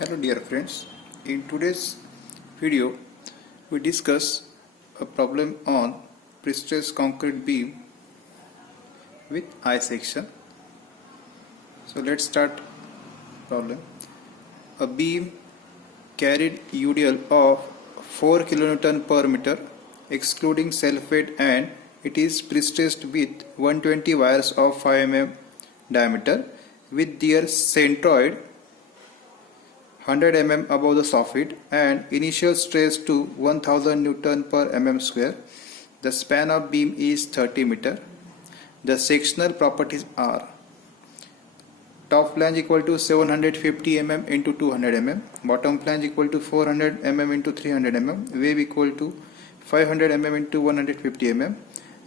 Hello dear friends, in today's video we discuss a problem on prestressed concrete beam with I section. So let's start problem. A beam carried UDL of 4 kN per meter excluding self-weight and it is prestressed with 120 wires of 5 mm diameter with their centroid 100 mm above the soffit and initial stress to 1000 Newton per mm square. The span of beam is 30 meter. The sectional properties are top flange equal to 750 mm into 200 mm, bottom flange equal to 400 mm into 300 mm, wave equal to 500 mm into 150 mm.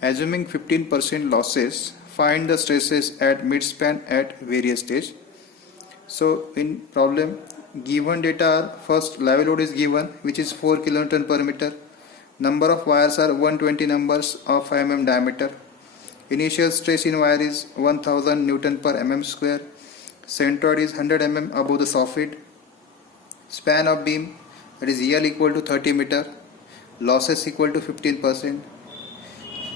Assuming 15% losses, find the stresses at midspan at various stage. So in problem, given data are first level load is given which is 4 kN per meter. Number of wires are 120 numbers of 5 mm diameter. Initial stress in wire is 1000 Newton per mm square. Centroid is 100 mm above the soffit. Span of beam, that is EL equal to 30 meter. Losses equal to 15%.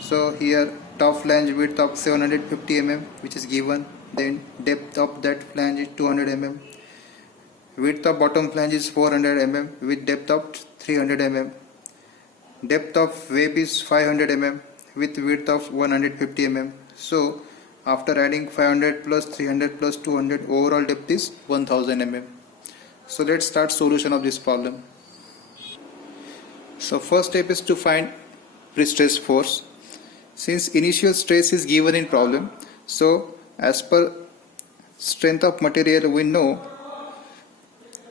So here top flange width of 750 mm which is given. Then depth of that flange is 200 mm. Width of bottom flange is 400 mm with depth of 300 mm. Depth of wave is 500 mm with width of 150 mm. So after adding 500 plus 300 plus 200, overall depth is 1000 mm. So let's start solution of this problem. So first step is to find pre-stress force. Since initial stress is given in problem, so as per strength of material we know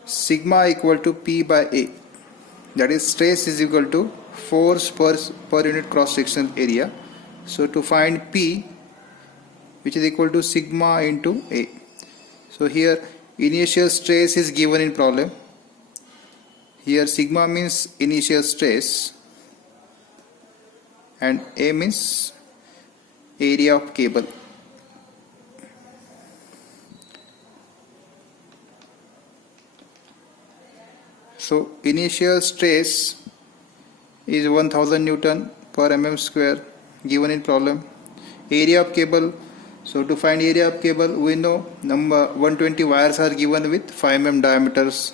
sigma equal to P by A, that is stress is equal to force per unit cross sectional area. So to find P, which is equal to sigma into A. So here initial stress is given in problem. Here sigma means initial stress and A means area of cable. So initial stress is 1000 Newton per mm square given in problem. Area of cable, so to find area of cable we know number 120 wires are given with 5 mm diameters.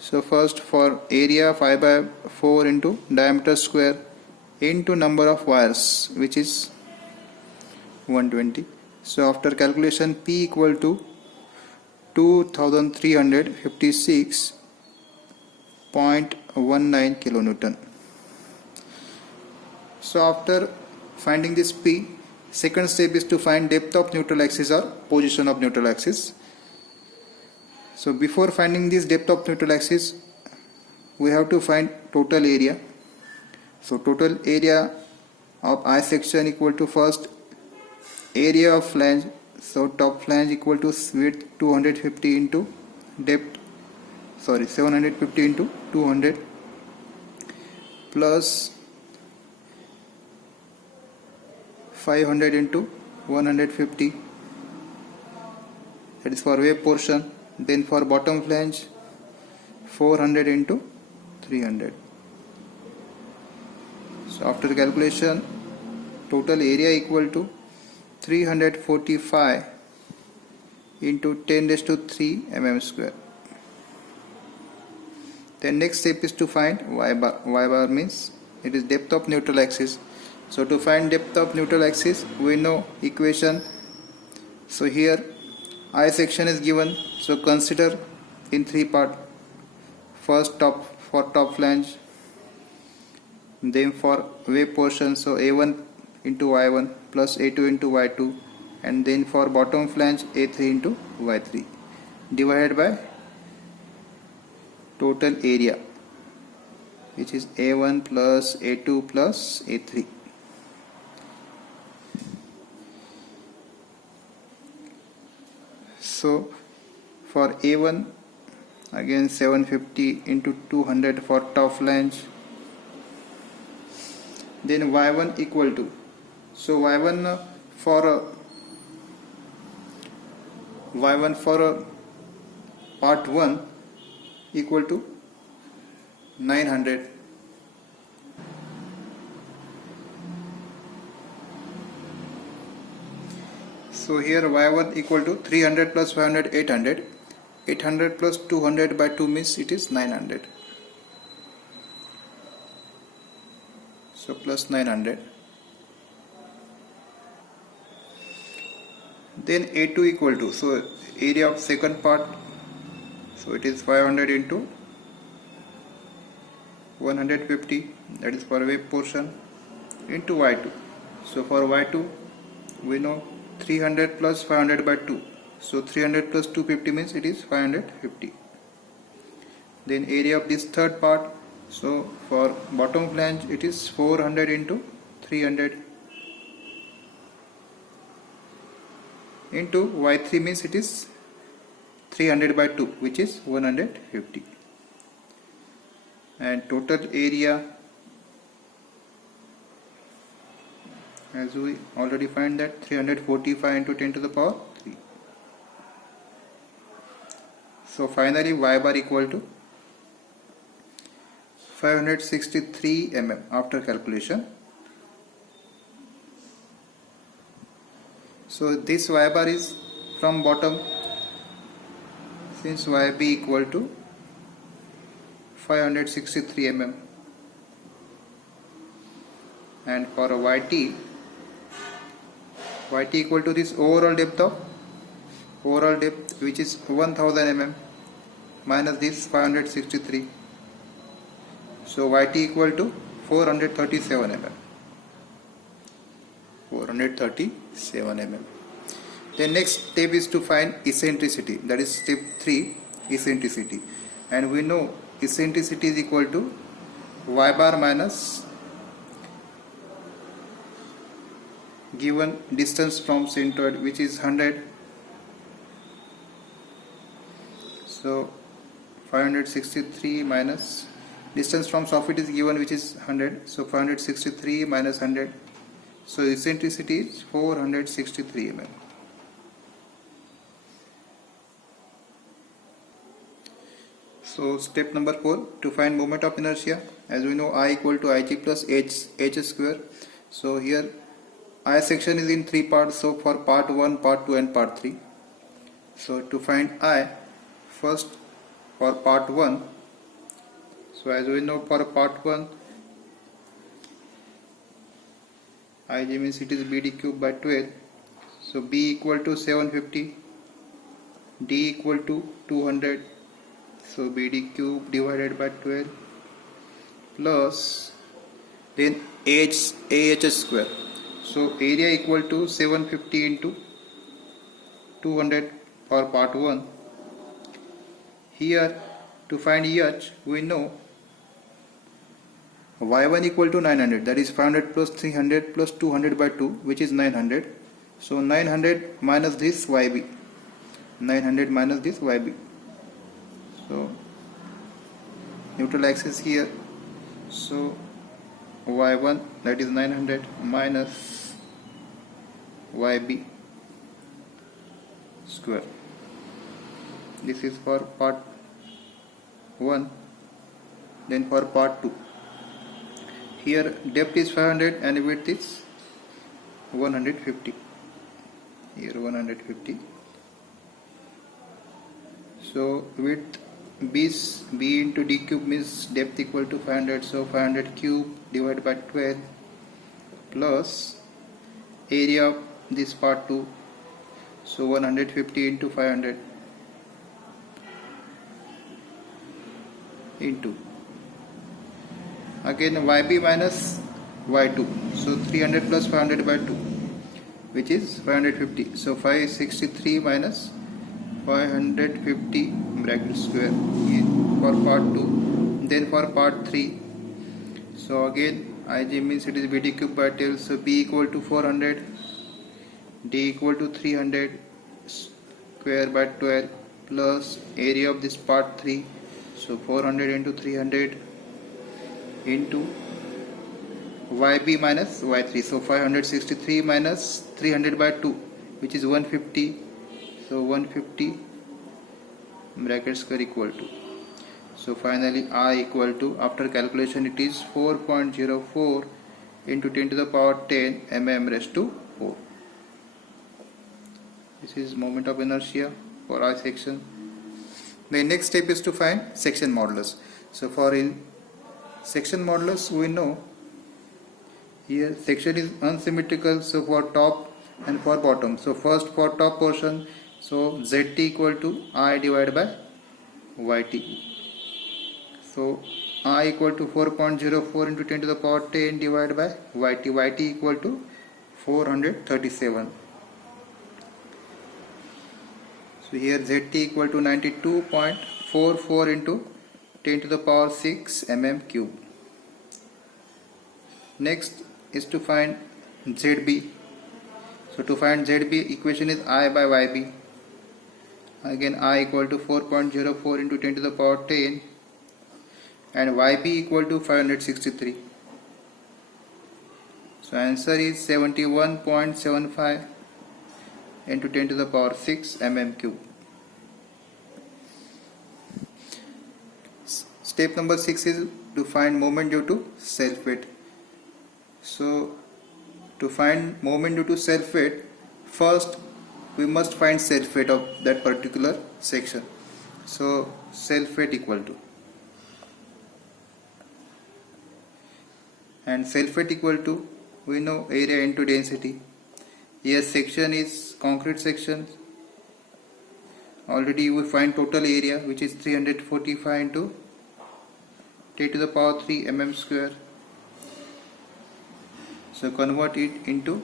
So first for area 5 by 4 into diameter square into number of wires which is 120. So after calculation P equal to 2356.19 kilonewton. So after finding this P, second step is to find depth of neutral axis or position of neutral axis. So before finding this depth of neutral axis, we have to find total area. So total area of I section equal to first area of flange. So top flange equal to width 250 into depth, 750 into 200 plus 500 into 150, that is for wave portion. Then for bottom flange 400 into 300. So after calculation total area equal to 345 into 10 raised to 3 mm square. Then next step is to find y bar. Y bar means it is depth of neutral axis. So to find depth of neutral axis we know equation. So here I section is given, so consider in three part. First for top flange, then for wave portion, so A1 into Y1 plus A2 into Y2, and then for bottom flange A3 into Y3 divided by total area which is A1 plus A2 plus A3. So for A1 again 750 into 200 for top flange. Then Y1 equal to, so Y1 for part 1 equal to 900. So here y1 equal to 300 plus 500, 800. 800 plus 200 by 2 means it is 900. So plus 900. Then A2 equal to, so area of second part, so it is 500 into 150, that is for wave portion, into y2. So for y2 we know 300 plus 500 by 2, so 300 plus 250 means it is 550. Then area of this third part, so for bottom flange it is 400 into 300 into y3 means it is 300 by 2, which is 150. And total area, as we already find that, 345 into 10 to the power 3. So finally y bar equal to 563 mm after calculation. So this y bar is from bottom, since yb equal to 563 mm, and for yt equal to this overall depth which is 1000 mm minus this 563, so yt equal to 437 mm. 437 mm. The next step is to find eccentricity, that is step 3, eccentricity, and we know eccentricity is equal to y bar minus given distance from centroid, which is 100. So 563 minus distance from soffit is given, which is 100, so 563 minus 100, so eccentricity is 463 mm. So step number 4, to find moment of inertia, as we know I equal to Ig plus h square. So here I section is in 3 parts, so for part 1, part 2 and part 3. So to find I, first for part 1, so as we know for part 1 Ig means it is BD cube by 12, so B equal to 750, D equal to 200, so BD cube divided by 12 plus then AH square. So area equal to 750 into 200 for part 1. Here to find EH we know y1 equal to 900, that is 500 plus 300 plus 200 by 2, which is 900. So 900 minus this yb, 900 minus this yb. So neutral axis here, so y1 that is 900 minus yb square. This is for part 1. Then for part 2, here depth is 500 and width is 150, here 150. So width B into D cube means depth equal to 500, so 500 cube divided by 12 plus area of this part 2, so 150 into 500 into again yb minus y2, so 300 plus 500 by 2, which is 550, so 563 minus 550 bracket square for part 2. Then for part 3, so again Ig means it is BD cube by 12, so B equal to 400, D equal to 300 square by 12 plus area of this part 3, so 400 into 300 into yb minus y3, so 563 minus 300 by 2, which is 150, so 150 bracket square equal to. So finally I equal to, after calculation it is 4.04 into 10 to the power 10 mm raised to 4. This is moment of inertia for I section. The next step is to find section modulus. So for in section modulus we know here section is unsymmetrical, so for top and for bottom. So first for top portion, so zt equal to I divided by yt. So I equal to 4.04 into 10 to the power 10 divided by yt. Yt equal to 437. So here zt equal to 92.44 into 10 to the power 6 mm cube. Next is to find zb. So to find zb, equation is I by yb. Again I equal to 4.04 into 10 to the power 10 and yb equal to 563. So answer is 71.75 into 10 to the power 6 mm cube. Step number 6 is to find moment due to self weight. So to find moment due to self weight, first we must find self weight of that particular section. So self weight equal to, and self weight equal to, we know area into density. Here section is concrete section. Already we find total area, which is 345 into 10 to the power 3 mm square. So convert it into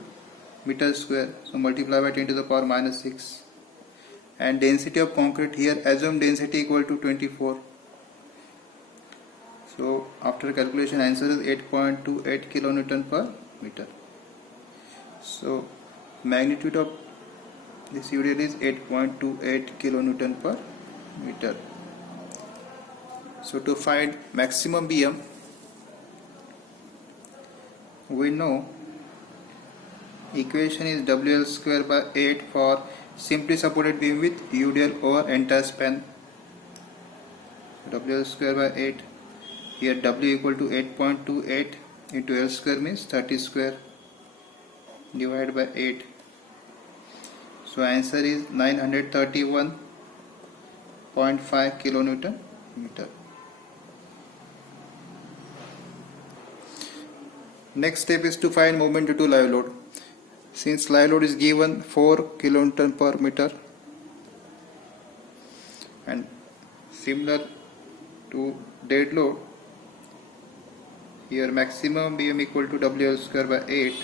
meter square. So multiply by 10 to the power minus 6. And density of concrete, here assume density equal to 24. So after calculation answer is 8.28 kilonewton per meter. So magnitude of this UDL is 8.28 kilonewton per meter. So to find maximum BM, we know equation is WL square by 8 for simply supported beam with UDL over entire span. WL square by 8. Here W equal to 8.28 into L square means 30 square divided by 8. So answer is 931.5 kilonewton meter. Next step is to find moment due to live load. Since live load is given 4 kilonewton per meter, and similar to dead load, here maximum BM equal to WL square by 8.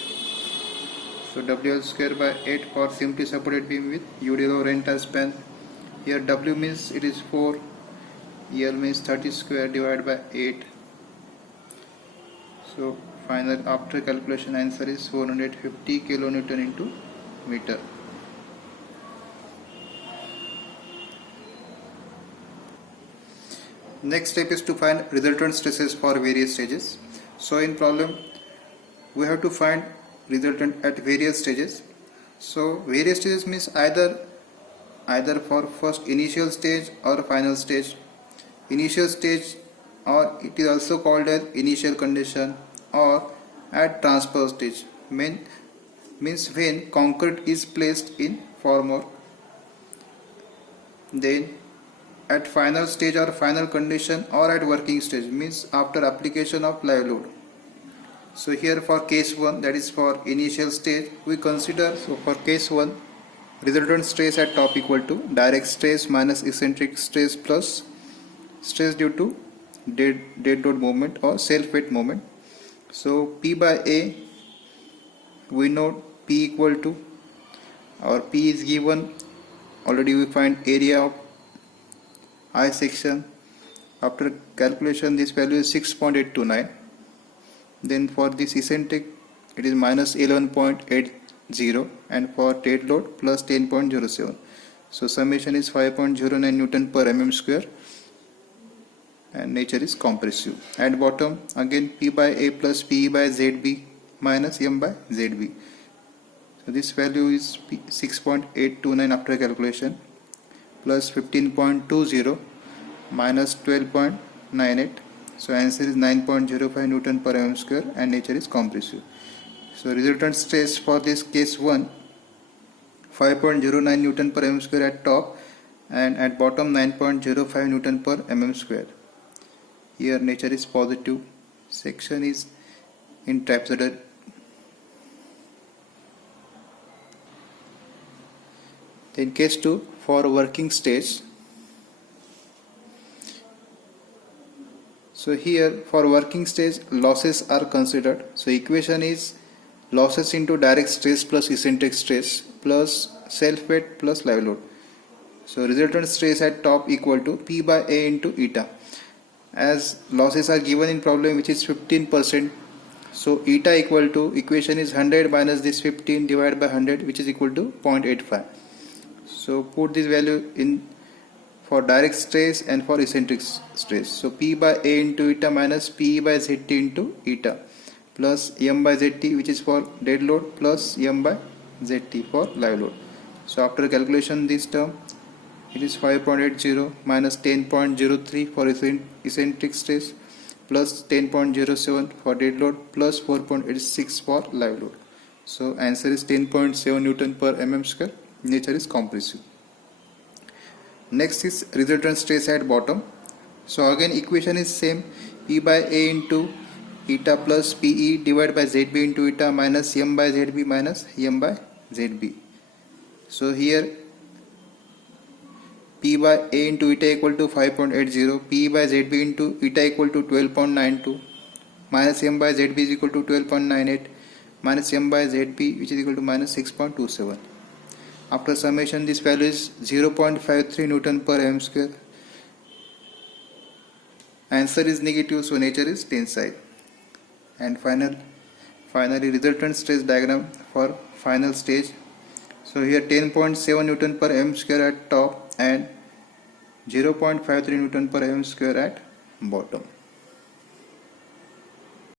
So WL square by 8 for simply supported beam with UDL over entire span. Here W means it is 4, L means 30 square divided by 8. So final after calculation answer is 450 kilonewton into meter. Next step is to find resultant stresses for various stages. So in problem we have to find resultant at various stages. So various stages means either for first initial stage or final stage. Initial stage, or it is also called as initial condition, or at transfer stage, means when concrete is placed in formwork. Then at final stage or final condition, or at working stage, means after application of live load. So here for case 1, that is for initial stage, we consider, so for case 1, resultant stress at top equal to direct stress minus eccentric stress plus stress due to dead load moment or self weight moment. So P by A, we know P equal to, our P is given, already we find area of I section. After calculation this value is 6.829. Then for this eccentric it is minus 11.80, and for dead load plus 10.07. So summation is 5.09 Newton per mm square, and nature is compressive. At bottom again P by A plus P by ZB minus M by ZB. So this value is 6.829 after calculation. plus 15.20 minus 12.98. So answer is 9.05 Newton per mm square and nature is compressive. So resultant stress for this case 1, 5.09 Newton per mm square at top and at bottom 9.05 Newton per mm square. Here nature is positive, section is in trapezoidal. Then case 2, for working stage. So here for working stage losses are considered. So equation is losses into direct stress plus eccentric stress plus self weight plus live load. So resultant stress at top equal to P by A into eta. As losses are given in problem which is 15%, so eta equal to, equation is 100 minus this 15 divided by 100, which is equal to 0.85. So put this value in for direct stress and for eccentric stress. So P by A into eta minus P by ZT into eta plus M by ZT, which is for dead load, plus M by ZT for live load. So after calculation this term, it is 5.80 minus 10.03 for eccentric stress plus 10.07 for dead load plus 4.86 for live load. So answer is 10.7 Newton per mm square. Nature is compressive. Next is resultant stress at bottom. So again equation is same, P by A into eta plus PE divided by ZB into eta minus M by ZB minus M by ZB. So here P by A into eta equal to 5.80, P by ZB into eta equal to 12.92, minus M by ZB is equal to 12.98, minus M by ZB which is equal to minus 6.27. After summation this value is 0.53 Newton per mm square. Answer is negative, so nature is tensile. And finally resultant stress diagram for final stage. So here 10.7 Newton per mm square at top and 0.53 Newton per mm square at bottom.